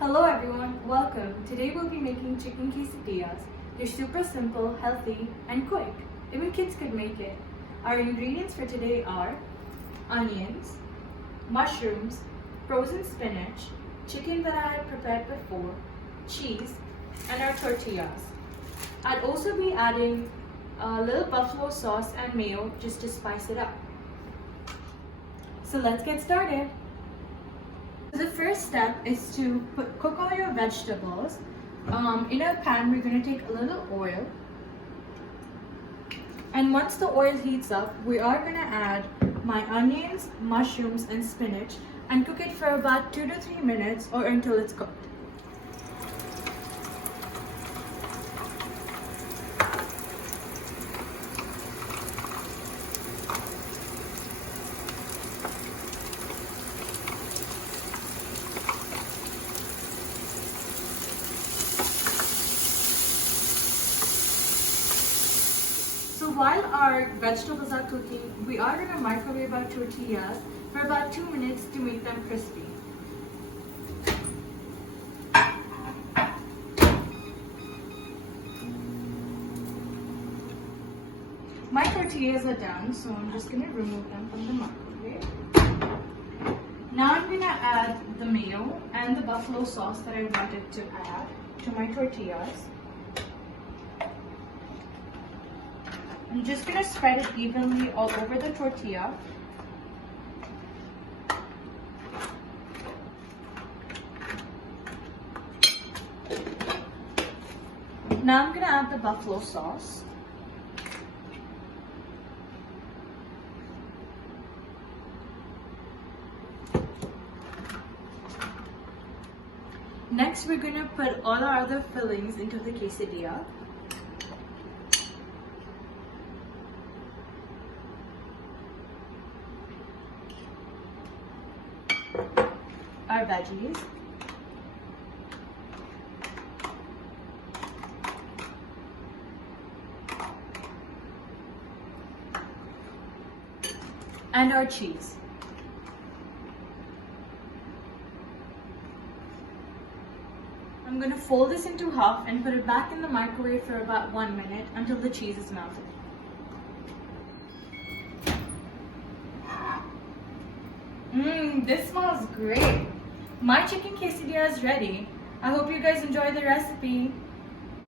Hello everyone, welcome. Today we'll be making chicken quesadillas. They're super simple, healthy, and quick. Even kids could make it. Our ingredients for today are onions, mushrooms, frozen spinach, chicken that I had prepared before, cheese, and our tortillas. I'd also be adding a little buffalo sauce and mayo just to spice it up. So let's get started. The first step is to cook all your vegetables. In a pan, we're going to take a little oil. And once the oil heats up, we are going to add my onions, mushrooms, and spinach and cook it for about 2 to 3 minutes or until it's cooked. So while our vegetables are cooking, we are going to microwave our tortillas for about 2 minutes to make them crispy. My tortillas are done, so I'm just going to remove them from the microwave. Now I'm going to add the mayo and the buffalo sauce that I wanted to add to my tortillas. I'm just going to spread it evenly all over the tortilla. Now I'm going to add the buffalo sauce. Next, we're going to put all our other fillings into the quesadilla. Our veggies, and our cheese. I'm going to fold this into half and put it back in the microwave for about 1 minute until the cheese is melted. This smells great. My chicken quesadilla is ready. I hope you guys enjoy the recipe.